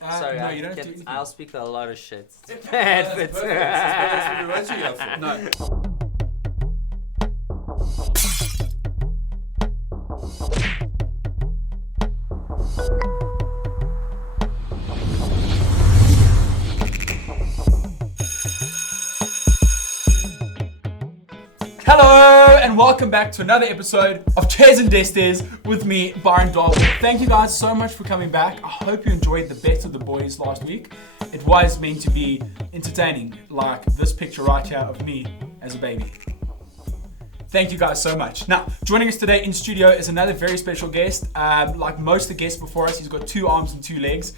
Sorry, no, you don't have to do anything. I'll speak a lot of shit. It's bad, but That's what you're here for. No. Hello and welcome back to another episode of Chairs and Destes with me, Byron. Thank you guys so much for coming back. I hope you enjoyed the best of the boys last week. It was meant to be entertaining, like this picture right here of me as a baby. Thank you guys so much. Now, joining us today in studio is another very special guest. Like most of the guests before us, he's got 2 arms and 2 legs.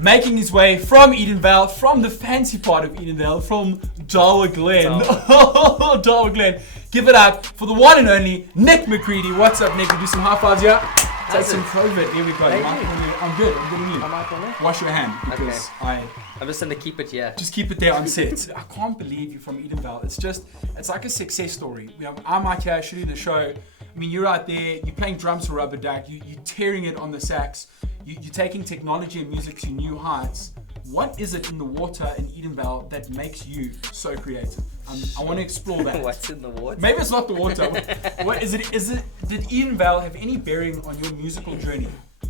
Making his way from Edenvale, from the fancy part of Edenvale, from Darwa Glen. Darwa Glen. Give it up for the one and only Mc Creadie. What's up, Nick? We do some high fives here. Take some COVID. Here we go. I'm good. I'm good with you. Wash your hand because I'm just gonna keep it here. Just keep it there on set. I can't believe you're from Edenvale. It's like a success story. I'm out here shooting the show. I mean, you're out there, you're playing drums for Rubber Duc, you're tearing it on the sax, you're taking technology and music to new heights. What is it in the water in Edenvale that makes you so creative? I want to explore that. What's in the water? Maybe it's not the water. What is it? Did Edenvale have any bearing on your musical journey?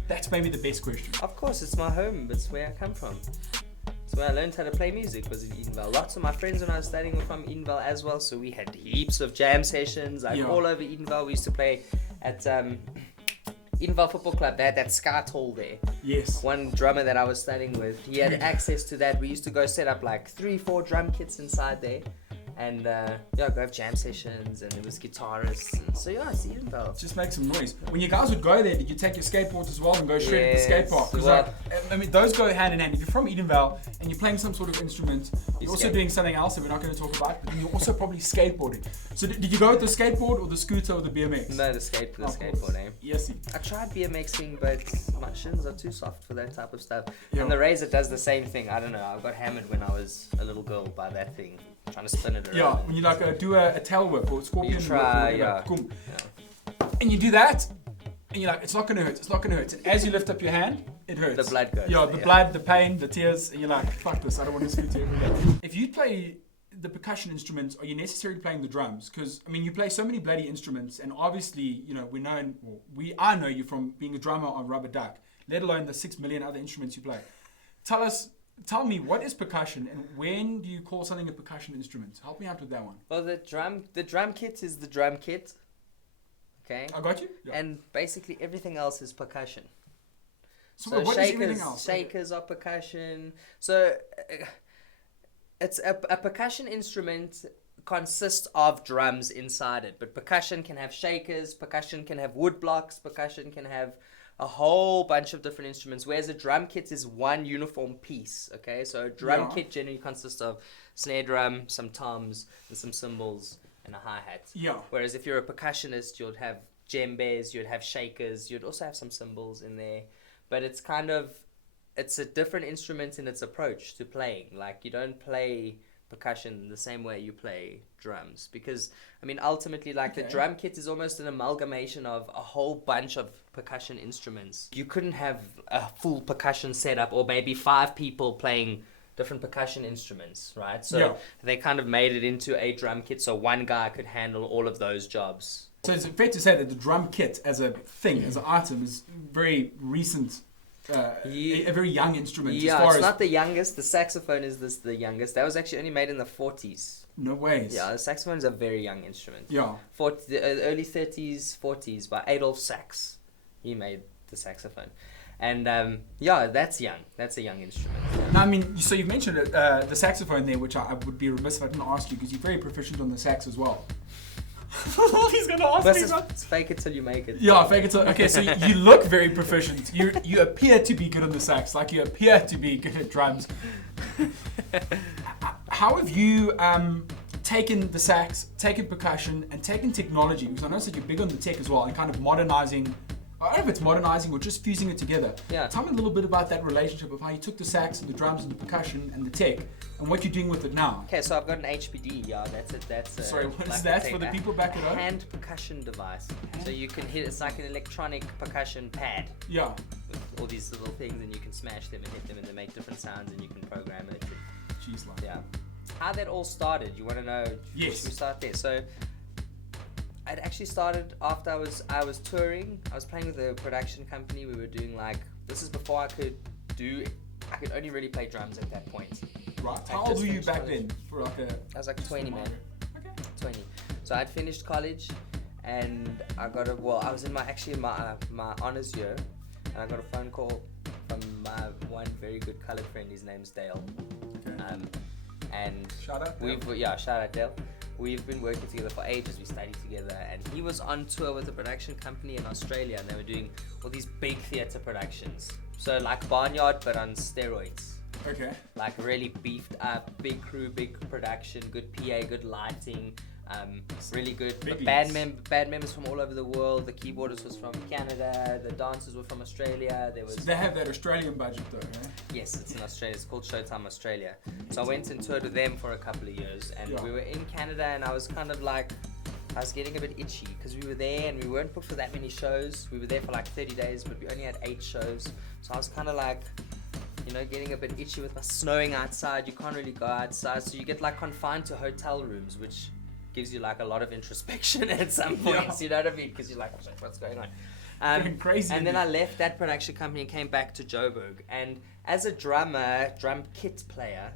That's maybe the best question. Of course, it's my home. It's where I come from. It's where I learned how to play music, was in Edenvale. Lots of my friends when I was studying were from Edenvale as well, so we had heaps of jam sessions all over Edenvale. We used to play at Edenvale Football Club. They had that Sky Hall there. Yes. One drummer that I was studying with, he had access to that. We used to go set up like 3-4 drum kits inside there. And go have jam sessions, and there was guitarists, and so it's Edenvale. Just make some noise. When you guys would go there, did you take your skateboards as well and go shred at the skate park? Because I mean, those go hand in hand. If you're from Edenvale and you're playing some sort of instrument, you're also doing something else that we're not going to talk about, but then you're also probably skateboarding. So did you go with the skateboard or the scooter or the BMX? No, the skateboard, eh? Yes. I tried BMXing, but my shins are too soft for that type of stuff. Yeah. And the Razor does the same thing. I don't know. I got hammered when I was a little girl by that thing, trying to spin it around. Yeah, when you do a tail whip or scorpion you try, whip, and you do that, and you're like, it's not gonna hurt. And as you lift up your hand, it hurts. The blood goes. Yeah, the blood, the pain, the tears, and you're like, fuck this, I don't want to scooter every day. If you play the percussion instruments, are you necessarily playing the drums? Because I mean, you play so many bloody instruments, and obviously, I know you from being a drummer on Rubber Duc, let alone the 6 million other instruments you play. Tell me, what is percussion, and when do you call something a percussion instrument? Help me out with that one. Well, the drum kit is the drum kit. Okay. I got you. Yeah. And basically everything else is percussion. So what is everything else? Shakers are percussion. So it's a percussion instrument consists of drums inside it, but percussion can have shakers, percussion can have wood blocks, percussion can have a whole bunch of different instruments, whereas a drum kit is one uniform piece. Okay, so a drum kit generally consists of snare drum, some toms, and some cymbals, and a hi-hat. Yeah. Whereas if you're a percussionist, you'd have djembes, you'd have shakers, you'd also have some cymbals in there. But it's a different instrument in its approach to playing. Like, you don't play percussion the same way you play drums, because I mean, ultimately, the drum kit is almost an amalgamation of a whole bunch of percussion instruments. You couldn't have a full percussion setup, or maybe 5 people playing different percussion instruments, right? So they kind of made it into a drum kit, so one guy could handle all of those jobs. So it's fair to say that the drum kit as a thing, as an item, is very recent. A very young instrument. Yeah, it's not the youngest. The saxophone is the youngest. That was actually only made in the 40s. No ways. Yeah, the saxophone is a very young instrument. Yeah. The early 30s, 40s by Adolf Sax. He made the saxophone. And that's young. That's a young instrument. Yeah. Now, I mean, so you've mentioned the saxophone there, which I would be remiss if I didn't ask you, because you're very proficient on the sax as well. He's gonna ask me that. It's fake it till you make it. Yeah, fake it till. Okay, so you look very proficient. You appear to be good on the sax, like you appear to be good at drums. How have you taken the sax, taken percussion, and taken technology? Because I noticed that you're big on the tech as well, and kind of modernizing I don't know if it's modernizing or just fusing it together. Yeah. Tell me a little bit about that relationship of how you took the sax and the drums and the percussion and the tech and what you're doing with it now. Okay, so I've got an HPD. Yeah, that's a. Sorry, what is like that for the people back at home? Hand percussion device. So you can hit. It's like an electronic percussion pad. Yeah. With all these little things, and you can smash them and hit them, and they make different sounds, and you can program it. Jeez, like. Yeah. How that all started? You want to know? Yes. Should we start there? So. It actually started after I was touring. I was playing with a production company. We were doing this is before I could only really play drums at that point. Right. How old were you back then? I was like 20, man. Okay. 20. So I'd finished college, and I was in my honors year, and I got a phone call from my one very good colored friend. His name's Dale. Okay. And shout out Dale. Shout out Dale. We've been working together for ages. We studied together, and he was on tour with a production company in Australia, and they were doing all these big theatre productions. So like Barnyard, but on steroids. Okay. Like really beefed up, big crew, big production, good PA, good lighting, really good. Band members from all over the world. The keyboardist was from Canada. The dancers were from Australia. So they have that Australian budget though, eh? Yes, it's in Australia. It's called Showtime Australia. So I went and toured with them for a couple of years, and we were in Canada, and I was kind of like, I was getting a bit itchy because we were there and we weren't booked for that many shows. We were there for like 30 days, but we only had 8 shows. So I was kind of like, getting a bit itchy with my snowing outside. You can't really go outside, so you get like confined to hotel rooms, which gives you like a lot of introspection at some points. You know what I mean? Because you're like, what's going on? Crazy. And then I left that production company and came back to Joburg. And as a drum kit player,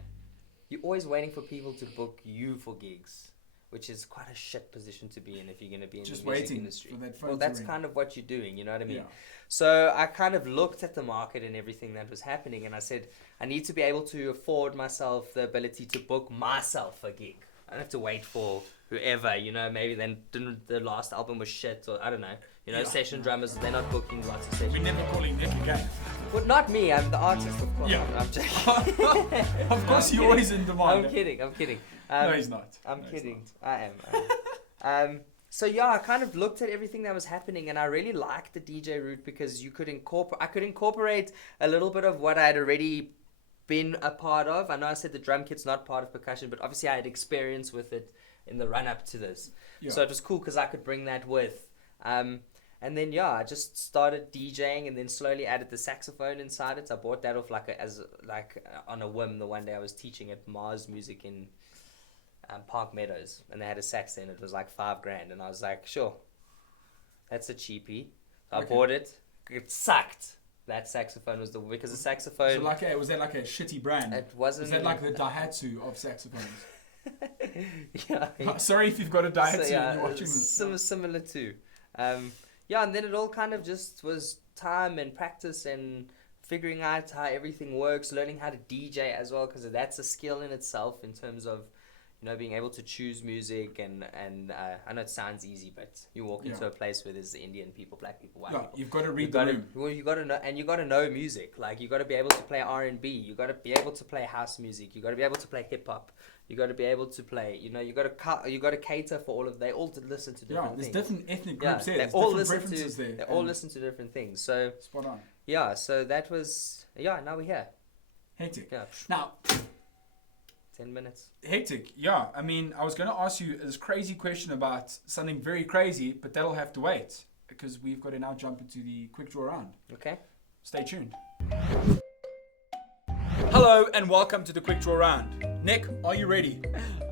you're always waiting for people to book you for gigs, which is quite a shit position to be in if you're going to be in the music industry. For that phone well, that's ring. kind of what you're doing, you know what I mean? Yeah. So I kind of looked at the market and everything that was happening, and I said, I need to be able to afford myself the ability to book myself a gig. I don't have to wait for whoever, maybe then the last album was shit, or I don't know. Session drummers, they're not booking lots of session. We're never calling Nick again. Well, not me, I'm the artist, of course. Yeah. I'm joking. Of course, you're always in demand. I'm kidding. No, he's not. I'm No, kidding. I am. So yeah, I kind of looked at everything that was happening, and I really liked the DJ route because I could incorporate a little bit of what I had already been a part of. I know I said the drum kit's not part of percussion, but obviously I had experience with it in the run up to this. Yeah. So it was cool because I could bring that with. And then I just started DJing, and then slowly added the saxophone inside it. I bought that off on a whim. The one day I was teaching at Mars Music in Park Meadows, and they had a sax in it. It was like $5,000, and I was like, sure, that's a cheapie. So I bought it. It sucked. That saxophone was because the saxophone. So was that like a shitty brand? It wasn't. Was that like the Daihatsu of saxophones? Yeah. Sorry if you've got a Daihatsu and you're watching this. Similar to. And then it all kind of just was time and practice and figuring out how everything works, learning how to DJ as well, because that's a skill in itself in terms of, being able to choose music and I know it sounds easy, but you walk into a place where there's Indian people, black people, white people. You've got to read the room. Well, you got to know, and you got to know music. Like you got to be able to play R&B. You got to be able to play house music. You got to be able to play hip hop. You got to be able to play. You got to cater for all of. They all listen to different things. There's different ethnic groups there. They There's all different listen preferences to. there. They all listen to different things. So spot on. Yeah. So that was. Yeah. Now we're here. Hectic. Yeah. Now. 10 minutes. Hectic. Yeah. I mean, I was going to ask you this crazy question about something very crazy, but that'll have to wait because we've got to now jump into the quick draw round. Okay. Stay tuned. Hello and welcome to the quick draw round. Nick, are you ready?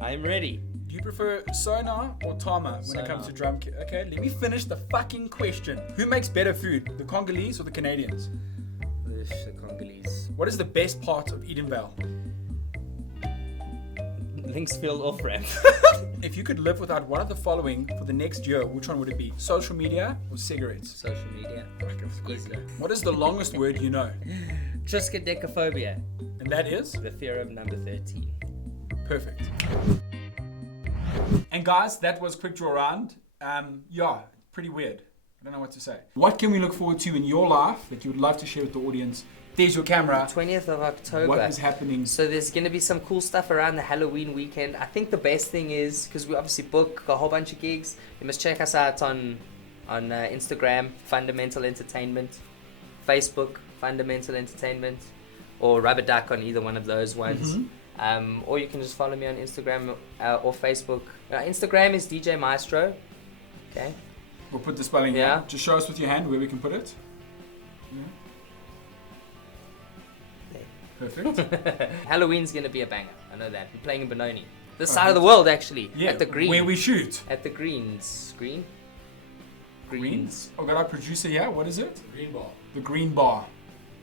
I'm ready. Do you prefer sonar or tama when it comes to drum kit? Okay, let me finish the fucking question. Who makes better food, the Congolese or the Canadians? The Congolese. What is the best part of Edenvale? Linksfield off-ramp. If you could live without one of the following for the next year, which one would it be? Social media or cigarettes? Social media. Easy. What is the longest word you know? Triskaidekaphobia. And that is? The fear of number 13. Perfect. And guys, that was quick draw round. Pretty weird. I don't know what to say. What can we look forward to in your life that you would love to share with the audience? There's your camera. 20th of October. What is happening? So there's going to be some cool stuff around the Halloween weekend. I think the best thing is, because we obviously book a whole bunch of gigs, you must check us out on On Instagram, Fundamental Entertainment. Facebook, Fundamental Entertainment. Or Rubber Duc on either one of those ones. Or you can just follow me on Instagram or Facebook. Instagram is DJ Maestro. Okay. We'll put the spelling here. Yeah. Just show us with your hand where we can put it. Perfect. Halloween's going to be a banger. I know that. I'm playing in Benoni. This side of the world, actually. Yeah, at the Green. where we shoot. At the Greens. Greens. Oh, got our producer here. What is it? Green bar. The Green Bar.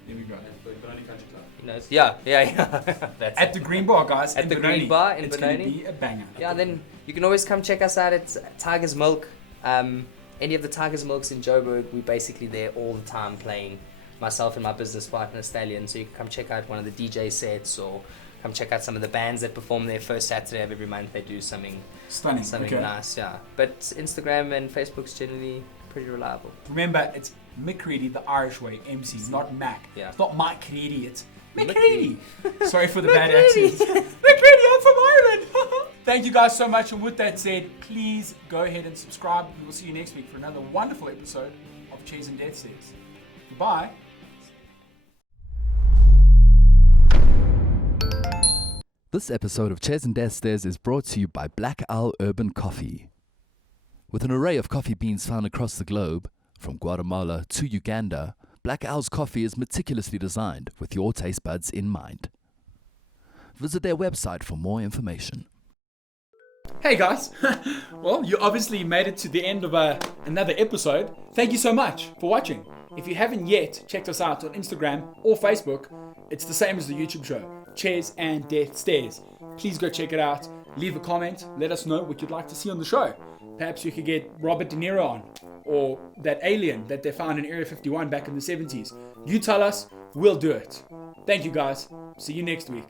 There we go. And Benoni Country Club. He knows. Yeah. That's At it. the Green Bar, guys. At in the Benoni. Green Bar in it's Benoni. It's going to be a banger. Yeah, then you can always come check us out at Tiger's Milk. Any of the Tiger's Milks in Joburg, we're basically there all the time playing. Myself and my business partner Stallion, so you can come check out one of the DJ sets or come check out some of the bands that perform there first Saturday of every month. They do something Stunning. something Okay. nice, yeah. But Instagram and Facebook's generally pretty reliable. Remember, it's Mc Creadie, the Irish way, MC, not Mac. Yeah. It's not Mike Creadie, it's Mc Mc Creadie. Sorry for the bad Creadie. accent. Mc Creadie, I'm from Ireland. Thank you guys so much, and with that said, please go ahead and subscribe. We will see you next week for another wonderful episode of Chairs and Death Stairs. Goodbye. This episode of Chairs and Death Stairs is brought to you by Black Owl Urban Coffee. With an array of coffee beans found across the globe, from Guatemala to Uganda, Black Owl's coffee is meticulously designed with your taste buds in mind. Visit their website for more information. Hey guys, well, you obviously made it to the end of another episode. Thank you so much for watching. If you haven't yet checked us out on Instagram or Facebook, it's the same as the YouTube show, Chairs and Death Stairs. Please go check it out, leave a comment, let us know what you'd like to see on the show. Perhaps you could get Robert De Niro on, or that alien that they found in Area 51 back in the 70s. You tell us, we'll do it. Thank you guys, see you next week.